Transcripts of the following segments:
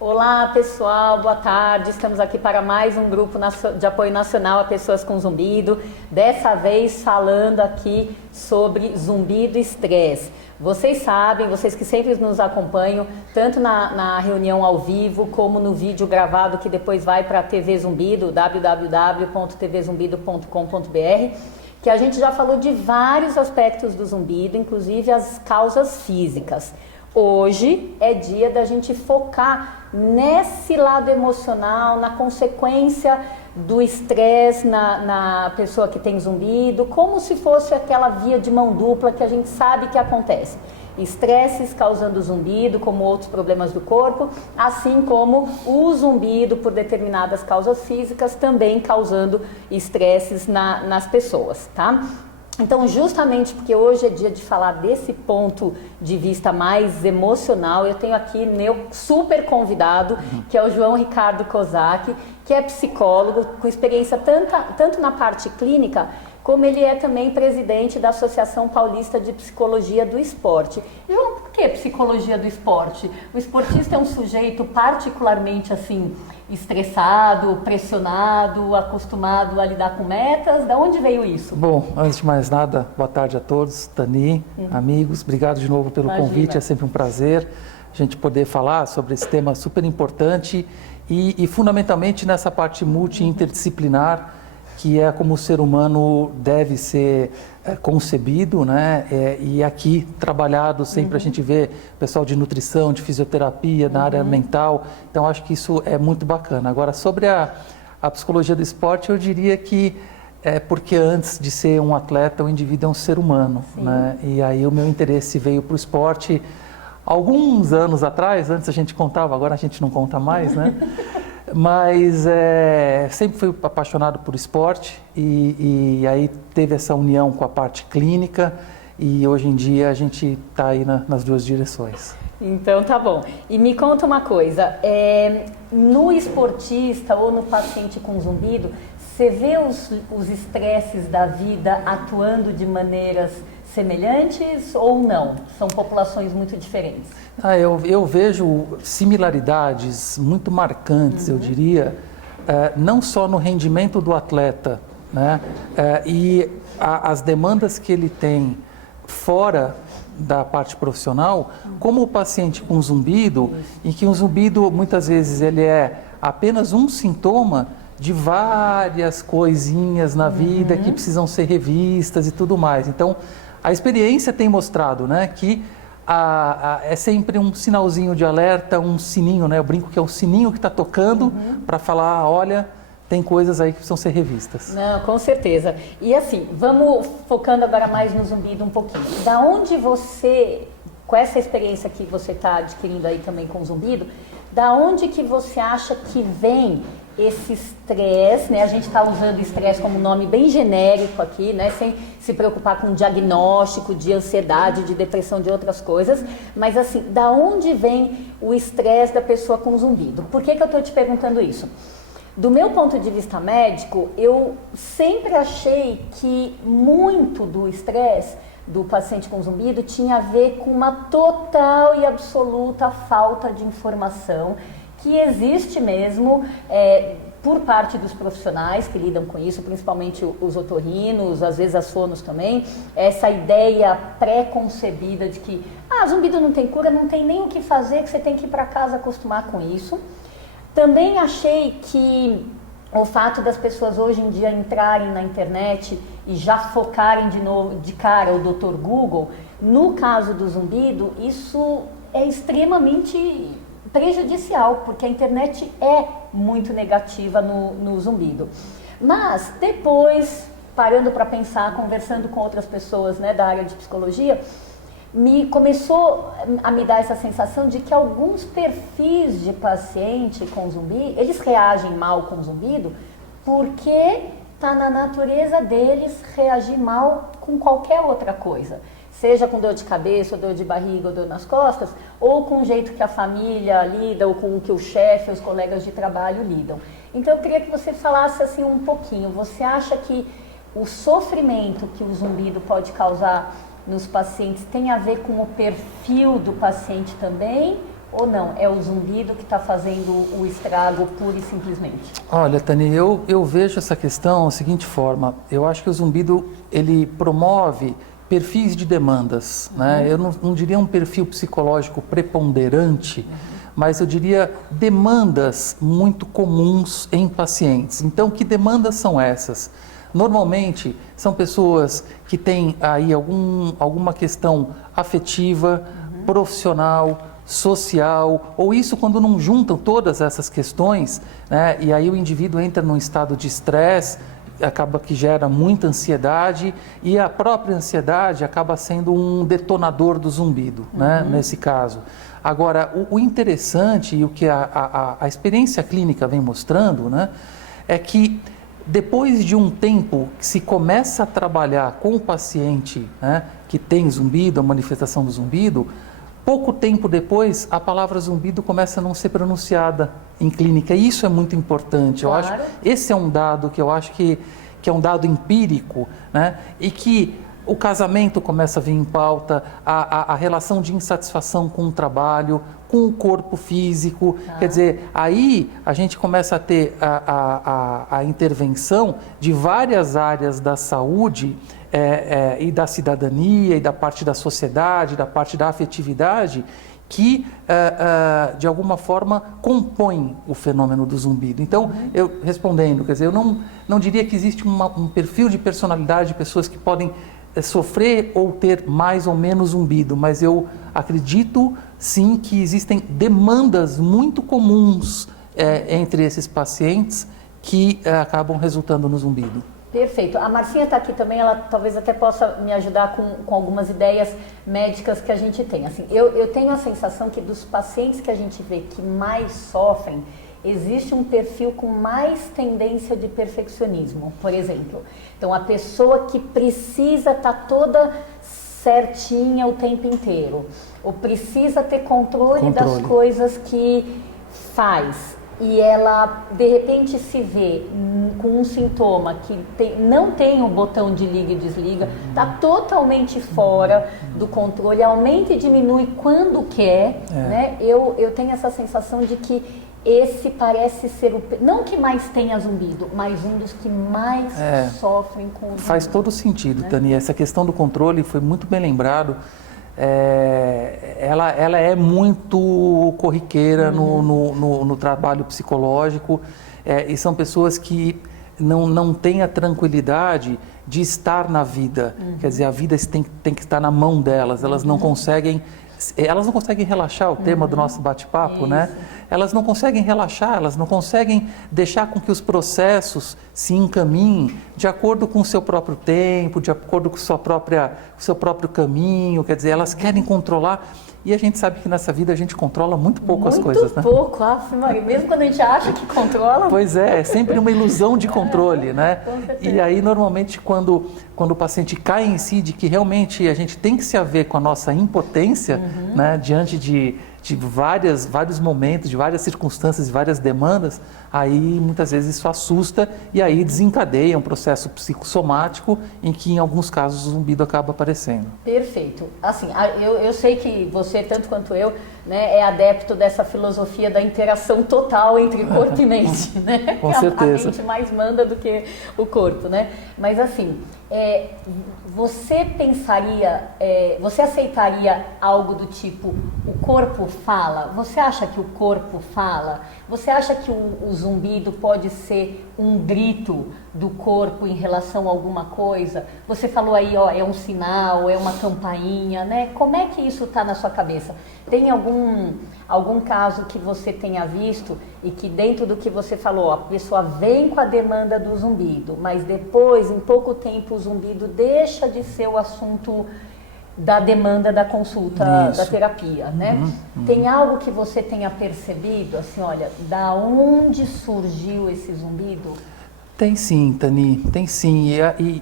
Olá pessoal, boa tarde. Estamos aqui para mais um grupo de apoio nacional a pessoas com zumbido. Dessa vez falando aqui sobre zumbido e estresse. Vocês sabem, vocês que sempre nos acompanham, tanto na reunião ao vivo como no vídeo gravado que depois vai para a TV Zumbido, www.tvzumbido.com.br, que a gente já falou de vários aspectos do zumbido, inclusive as causas físicas. Hoje é dia da gente focar nesse lado emocional, na consequência do estresse na pessoa que tem zumbido, como se fosse aquela via de mão dupla que a gente sabe que acontece. Estresses causando zumbido, como outros problemas do corpo, assim como o zumbido por determinadas causas físicas também causando estresses nas pessoas, tá? Então, justamente porque hoje é dia de falar desse ponto de vista mais emocional, eu tenho aqui meu super convidado, que é o João Ricardo Kozak, que é psicólogo, com experiência tanto na parte clínica, como ele é também presidente da Associação Paulista de Psicologia do Esporte. João, por que psicologia do esporte? O esportista é um sujeito particularmente assim, estressado, pressionado, acostumado a lidar com metas? Da onde veio isso? Bom, antes de mais nada, boa tarde a todos, Tani, amigos, obrigado de novo pelo convite, é sempre um prazer a gente poder falar sobre esse tema super importante e fundamentalmente nessa parte multi-interdisciplinar, que é como o ser humano deve ser concebido, né? E aqui trabalhado sempre a gente vê pessoal de nutrição, de fisioterapia, na área mental, então acho que isso é muito bacana. Agora, sobre a psicologia do esporte, eu diria que é porque antes de ser um atleta, o indivíduo é um ser humano, né? E aí o meu interesse veio para o esporte alguns anos atrás, antes a gente contava, agora a gente não conta mais, né? Mas sempre fui apaixonado por esporte e aí teve essa união com a parte clínica e hoje em dia a gente está aí nas duas direções. Então tá bom. E me conta uma coisa, no esportista ou no paciente com zumbido, você vê os estresses da vida atuando de maneiras semelhantes ou não? São populações muito diferentes? Eu vejo similaridades muito marcantes, eu diria, não só no rendimento do atleta, né, e as demandas que ele tem fora da parte profissional, como o paciente com zumbido, em que o zumbido muitas vezes ele é apenas um sintoma de várias coisinhas na vida que precisam ser revistas e tudo mais. Então, a experiência tem mostrado, né, que é sempre um sinalzinho de alerta, um sininho, né? Eu brinco que é o sininho que está tocando para falar, olha, tem coisas aí que precisam ser revistas. Não, com certeza. E assim, vamos focando agora mais no zumbido um pouquinho. Da onde você, com essa experiência que você está adquirindo aí também com o zumbido, da onde que você acha que vem esse estresse, né? A gente está usando estresse como nome bem genérico aqui, né? Sem se preocupar com diagnóstico de ansiedade, de depressão, de outras coisas. Mas assim, da onde vem o estresse da pessoa com zumbido? Por que eu estou te perguntando isso? Do meu ponto de vista médico, eu sempre achei que muito do estresse do paciente com zumbido tinha a ver com uma total e absoluta falta de informação que existe mesmo por parte dos profissionais que lidam com isso, principalmente os otorrinos, às vezes as fonos também, essa ideia pré-concebida de que zumbido não tem cura, não tem nem o que fazer, que você tem que ir para casa acostumar com isso. Também achei que o fato das pessoas hoje em dia entrarem na internet e já focarem de novo de cara o Dr. Google, no caso do zumbido, isso é extremamente prejudicial, porque a internet é muito negativa no zumbido. Mas depois, parando para pensar, conversando com outras pessoas, né, da área de psicologia, começou a me dar essa sensação de que alguns perfis de paciente com zumbido, eles reagem mal com zumbido porque está na natureza deles reagir mal com qualquer outra coisa. Seja com dor de cabeça, ou dor de barriga, ou dor nas costas, ou com o jeito que a família lida, ou com o que o chefe, os colegas de trabalho lidam. Então eu queria que você falasse assim um pouquinho, você acha que o sofrimento que o zumbido pode causar nos pacientes tem a ver com o perfil do paciente também? ou não? É o zumbido que está fazendo o estrago pura e simplesmente? Olha, Tani, eu vejo essa questão da seguinte forma. Eu acho que o zumbido, ele promove perfis de demandas, né? Eu não diria um perfil psicológico preponderante, mas eu diria demandas muito comuns em pacientes. Então, que demandas são essas? Normalmente, são pessoas que têm aí alguma questão afetiva, profissional, social, ou isso quando não juntam todas essas questões, né? E aí o indivíduo entra num estado de estresse, acaba que gera muita ansiedade, e a própria ansiedade acaba sendo um detonador do zumbido, né? Nesse caso. Agora, o interessante e o que a experiência clínica vem mostrando, né, é que depois de um tempo que se começa a trabalhar com o paciente, né, que tem zumbido, a manifestação do zumbido, pouco tempo depois, a palavra zumbido começa a não ser pronunciada em clínica. E isso é muito importante. Claro. Eu acho, esse é um dado que eu acho que é um dado empírico, né? E que o casamento começa a vir em pauta, a relação de insatisfação com o trabalho, com o corpo físico. Quer dizer, aí a gente começa a ter a intervenção de várias áreas da saúde e da cidadania, e da parte da sociedade, da parte da afetividade, que, de alguma forma, compõem o fenômeno do zumbido. Então, eu respondendo, quer dizer, eu não diria que existe um perfil de personalidade de pessoas que podem sofrer ou ter mais ou menos zumbido, mas eu acredito, sim, que existem demandas muito comuns entre esses pacientes que acabam resultando no zumbido. Perfeito. A Marcinha está aqui também, ela talvez até possa me ajudar com algumas ideias médicas que a gente tem. Assim, eu tenho a sensação que dos pacientes que a gente vê que mais sofrem, existe um perfil com mais tendência de perfeccionismo, por exemplo. Então, a pessoa que precisa estar toda certinha o tempo inteiro, ou precisa ter controle das coisas que faz, e ela de repente se vê com um sintoma que não tem o botão de liga e desliga, está totalmente fora do controle, aumenta e diminui quando quer, né? Eu tenho essa sensação de que esse parece ser não que mais tenha zumbido, mas um dos que mais sofrem com o zumbido. Faz todo sentido, né? Tani, essa questão do controle foi muito bem lembrado. Ela é muito corriqueira no trabalho psicológico, e são pessoas que não têm a tranquilidade de estar na vida. Quer dizer, a vida tem que estar na mão delas, elas não conseguem relaxar, o tema do nosso bate-papo, né? Elas não conseguem relaxar, elas não conseguem deixar com que os processos se encaminhem de acordo com o seu próprio tempo, de acordo com o seu próprio caminho. Quer dizer, elas querem controlar, e a gente sabe que nessa vida a gente controla muito pouco as coisas, né? Muito pouco, Maria. Mesmo quando a gente acha que controla. Pois é sempre uma ilusão de controle, né? Com certeza. E aí, normalmente, quando o paciente cai em si de que realmente a gente tem que se haver com a nossa impotência, né, diante de vários momentos, de várias circunstâncias, de várias demandas, aí muitas vezes isso assusta e aí desencadeia um processo psicossomático em que em alguns casos o zumbido acaba aparecendo. Perfeito. Assim, eu sei que você, tanto quanto eu, né, é adepto dessa filosofia da interação total entre corpo e mente, né? Com certeza. A mente mais manda do que o corpo, né? Mas assim, você pensaria, você aceitaria algo do tipo, o corpo fala? Você acha que o corpo fala? Você acha que o zumbido pode ser um grito do corpo em relação a alguma coisa? Você falou aí, é um sinal, é uma campainha, né? Como é que isso está na sua cabeça? Tem algum caso que você tenha visto e que dentro do que você falou, a pessoa vem com a demanda do zumbido, mas depois, em pouco tempo, o zumbido deixa de ser o assunto da demanda da consulta, da terapia, né? Tem algo que você tenha percebido, assim, olha, da onde surgiu esse zumbido? Tem sim, Tani, tem sim.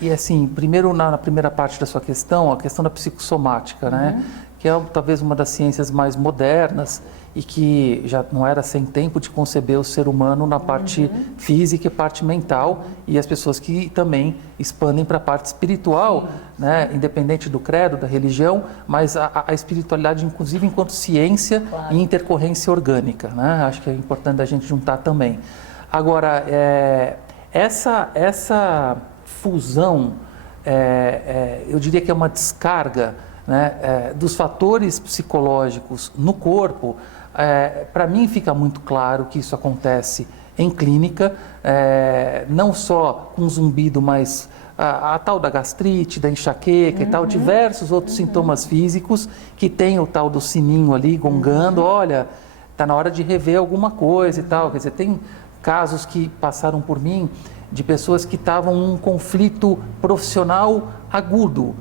E assim, primeiro na primeira parte da sua questão, a questão da psicossomática, né? que é talvez uma das ciências mais modernas e que já não era sem tempo de conceber o ser humano na parte física e parte mental, e as pessoas que também expandem para a parte espiritual, né? Independente do credo, da religião, mas a espiritualidade, inclusive, enquanto ciência e intercorrência orgânica, né? Acho que é importante a gente juntar também. Agora, essa fusão, eu diria que é uma descarga, né, dos fatores psicológicos no corpo. Para mim fica muito claro que isso acontece em clínica, não só com zumbido, mas a tal da gastrite, da enxaqueca e tal, diversos outros sintomas físicos que tem o tal do sininho ali gongando, olha, está na hora de rever alguma coisa e tal. Quer dizer, tem casos que passaram por mim de pessoas que estavam em um conflito profissional agudo,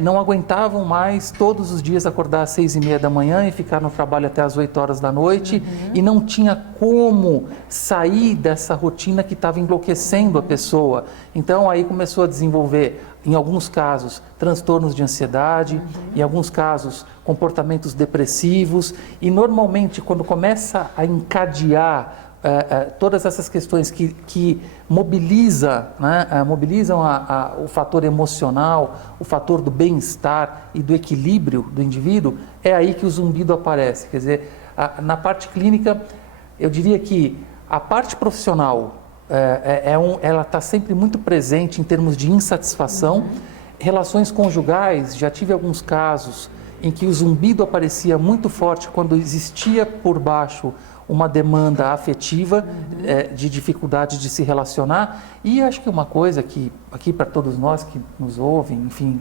não aguentavam mais todos os dias acordar às 6h30 da manhã e ficar no trabalho até às 8 horas da noite, e não tinha como sair dessa rotina que estava enlouquecendo a pessoa. Então aí começou a desenvolver, em alguns casos, transtornos de ansiedade, em alguns casos, comportamentos depressivos, e normalmente quando começa a encadear todas essas questões que mobilizam o fator emocional, o fator do bem-estar e do equilíbrio do indivíduo, é aí que o zumbido aparece. Quer dizer, na parte clínica, eu diria que a parte profissional, ela está sempre muito presente em termos de insatisfação. Relações conjugais, já tive alguns casos em que o zumbido aparecia muito forte quando existia por baixo uma demanda afetiva, de dificuldade de se relacionar. E acho que uma coisa que, aqui para todos nós que nos ouvem, enfim,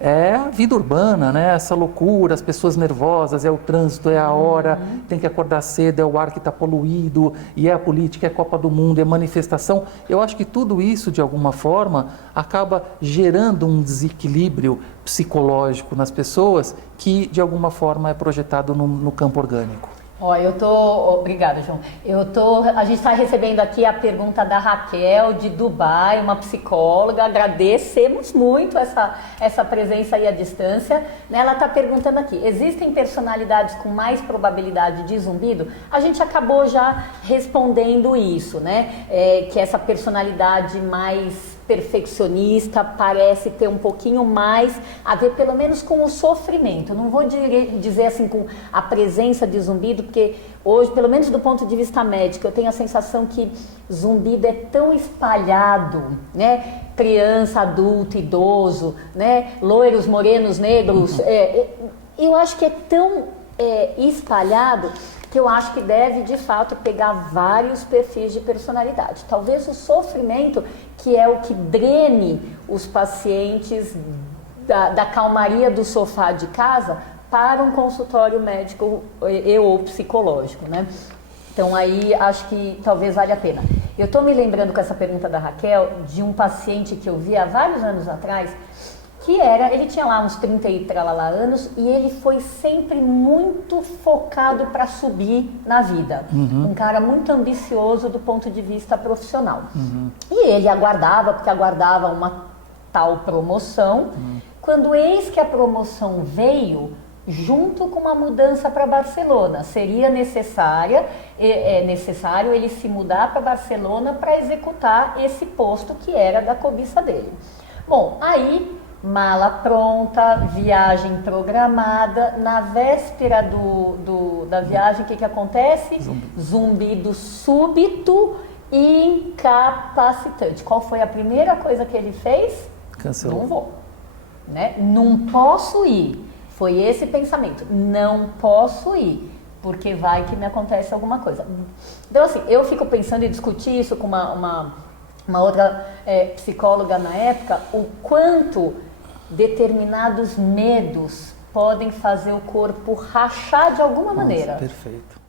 é a vida urbana, né? Essa loucura, as pessoas nervosas, é o trânsito, é a hora, tem que acordar cedo, é o ar que está poluído, e é a política, é a Copa do Mundo, é manifestação. Eu acho que tudo isso, de alguma forma, acaba gerando um desequilíbrio psicológico nas pessoas que, de alguma forma, é projetado no campo orgânico. Obrigada, João. A gente está recebendo aqui a pergunta da Raquel, de Dubai, uma psicóloga. Agradecemos muito essa presença aí à distância. Ela está perguntando aqui: existem personalidades com mais probabilidade de zumbido? A gente acabou já respondendo isso, né? Que essa personalidade mais perfeccionista parece ter um pouquinho mais a ver, pelo menos, com o sofrimento. Não vou dizer assim com a presença de zumbido, porque hoje, pelo menos do ponto de vista médico, eu tenho a sensação que zumbido é tão espalhado, né? Criança, adulto, idoso, né? Loiros, morenos, negros. Eu acho que é tão espalhado que eu acho que deve, de fato, pegar vários perfis de personalidade. Talvez o sofrimento, que é o que drene os pacientes da calmaria do sofá de casa para um consultório médico ou psicológico, né? Então aí acho que talvez valha a pena. Eu estou me lembrando com essa pergunta da Raquel de um paciente que eu vi há vários anos atrás, ele tinha lá uns 30 e tralala anos, e ele foi sempre muito focado para subir na vida. Um cara muito ambicioso do ponto de vista profissional. E ele porque aguardava uma tal promoção, quando eis que a promoção veio junto com uma mudança para Barcelona. Seria necessário ele se mudar para Barcelona para executar esse posto que era da cobiça dele. Bom, aí mala pronta, viagem programada. Na véspera da viagem, o que acontece? Zumbido súbito e incapacitante. Qual foi a primeira coisa que ele fez? Cancelou. Não vou, né? Não posso ir. Foi esse pensamento. Não posso ir, porque vai que me acontece alguma coisa. Então, assim, eu fico pensando em discutir isso com uma outra psicóloga na época, o quanto determinados medos podem fazer o corpo rachar de alguma maneira. Perfeito.